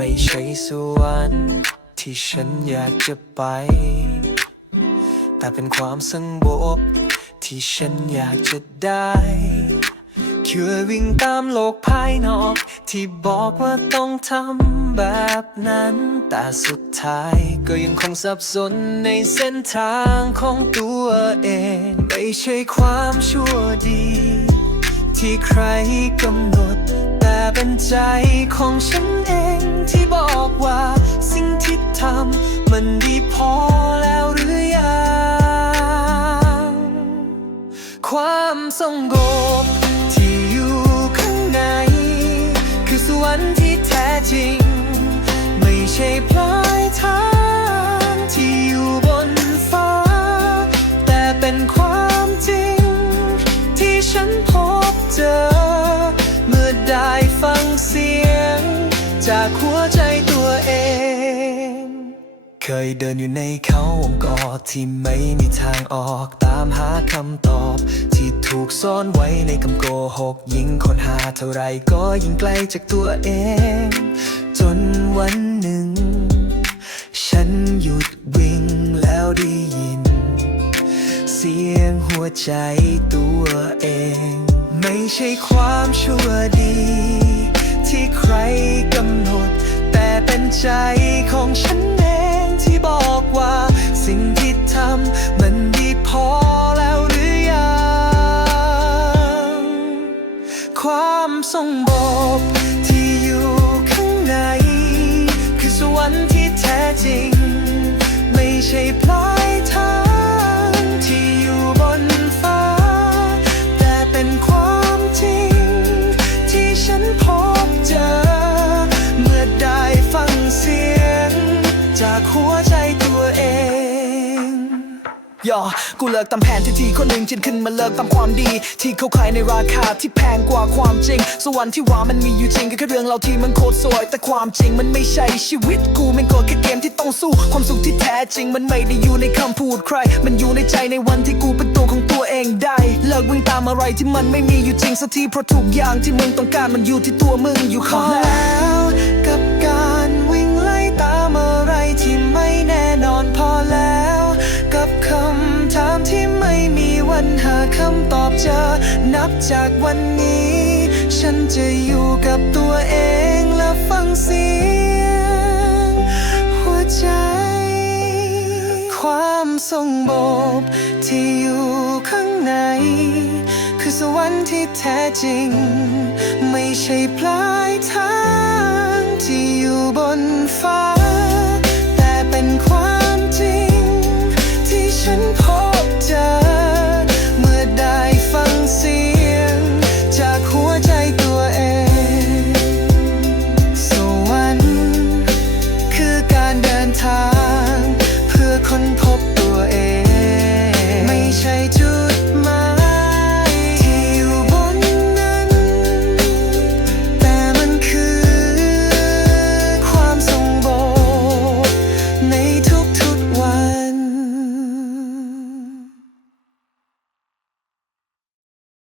ไม่ใช่สวรรค์ที่ฉันอยากจะไป แต่เป็นความสงบที่ฉันอยากจะได้แค่วิ่งตามโลกภายนอก ที่บอกว่าต้องทำแบบนั้น แต่สุดท้ายก็ยังคงสับสนในเส้นทางของตัวเอง ไม่ใช่ความชั่วดี ที่ใครกำหนด เป็นใจของฉันเองที่บอกว่าสิ่งที่ทำมันดีพอแล้วหรือยัง ความสงบที่อยู่ข้างใน คือสวรรค์ที่แท้จริง ไม่ใช่ปลายทางที่อยู่บนฟ้า แต่เป็นความจริง ที่ฉันพบเจอ เมื่อได้ เสียง จากหัวใจตัวเอง เคยเดินอยู่ในเขาวงกอที่ไม่มีทางออก ตามหาคำตอบ ที่ถูกซ่อนไว้ในคำโกหก ยิ่งคนหาเท่าไรก็ยิ่งไกลจากตัวเอง จนวันหนึ่ง ฉันหยุดวิ่งแล้วได้ยิน เสียงหัวใจตัวเอง ไม่ใช่ความชั่วดี ที่ใครกำหนด แต่เป็นใจของฉันเองที่บอกว่า สิ่งที่ทำมันดีพอแล้วหรือยัง ความสงบกที่อยู่ข้างใน คือสวรรค์ที่แท้จริง ไม่ใช่ ยอกูเลิกตามแผนที่ทีคนหนึ่งจินขึ้นมาเลิกตามความดี ที่เขาขายในราคาที่แพงกว่าความจริง สวรรค์ที่ว่ามันมีอยู่จริงก็แค่เรื่องเราที่มันโคตรสวย แต่ความจริงมันไม่ใช่ชีวิตกูมันก็แค่เกมที่ต้องสู้ ความสุขที่แท้จริงมันไม่ได้อยู่ในคำพูดใคร มันอยู่ในใจในวันที่กูเป็นตัวของตัวเองได้ เลิกวิ่งตามอะไรที่มันไม่มีอยู่จริงสักทีเพราะทุกอย่างที่มึงต้องการมันอยู่ที่ตัวมึงอยู่ข้างหน้า คำตอบเจอ นับจากวันนี้ ฉันจะอยู่กับตัวเองและฟังเสียง หัวใจ ความสงบที่อยู่ข้างใน คือสวรรค์ที่แท้จริง ไม่ใช่ปลายทาง